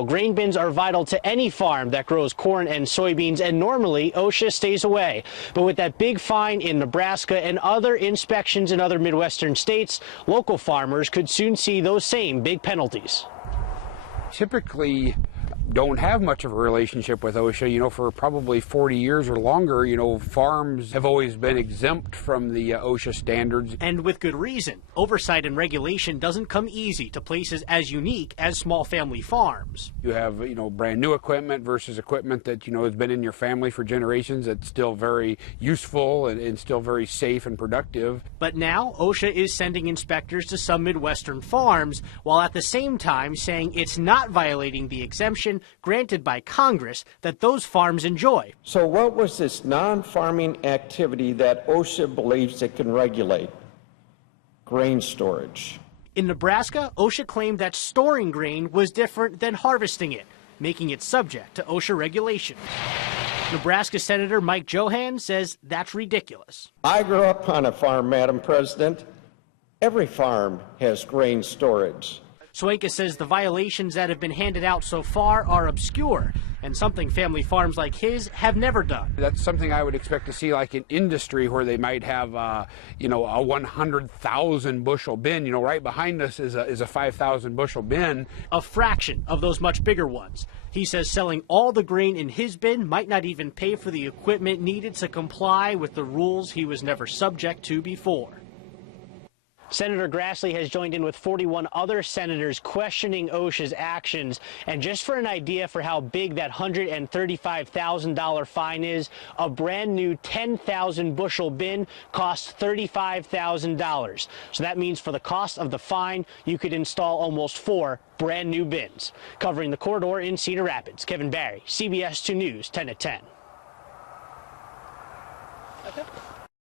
Grain bins are vital to any farm that grows corn and soybeans, and normally OSHA stays away. But with that big fine in Nebraska and other inspections in other Midwestern states, local farmers could soon see those same big penalties. Typically don't have much of a relationship with OSHA. For probably 40 years or longer, farms have always been exempt from the OSHA standards. And with good reason. Oversight and regulation doesn't come easy to places as unique as small family farms. You have, brand new equipment versus equipment that, has been in your family for generations that's still very useful and still very safe and productive. But now OSHA is sending inspectors to some Midwestern farms, while at the same time saying it's not violating the exemption granted by Congress that those farms enjoy. So what was this non-farming activity that OSHA believes it can regulate? Grain storage. In Nebraska, OSHA claimed that storing grain was different than harvesting it, making it subject to OSHA regulations. Nebraska Senator Mike Johann says that's ridiculous. I grew up on a farm, Madam President. Every farm has grain storage. Swanka says the violations that have been handed out so far are obscure and something family farms like his have never done. That's something I would expect to see like in industry where they might have, a 100,000 bushel bin. Right behind us is a 5,000 bushel bin. A fraction of those much bigger ones. He says selling all the grain in his bin might not even pay for the equipment needed to comply with the rules he was never subject to before. Senator Grassley has joined in with 41 other senators questioning OSHA's actions. And just for an idea for how big that $135,000 fine is, a brand new 10,000 bushel bin costs $35,000. So that means for the cost of the fine, you could install almost 4 brand new bins. Covering the corridor in Cedar Rapids, Kevin Barry, CBS 2 News, 10 at 10. Okay.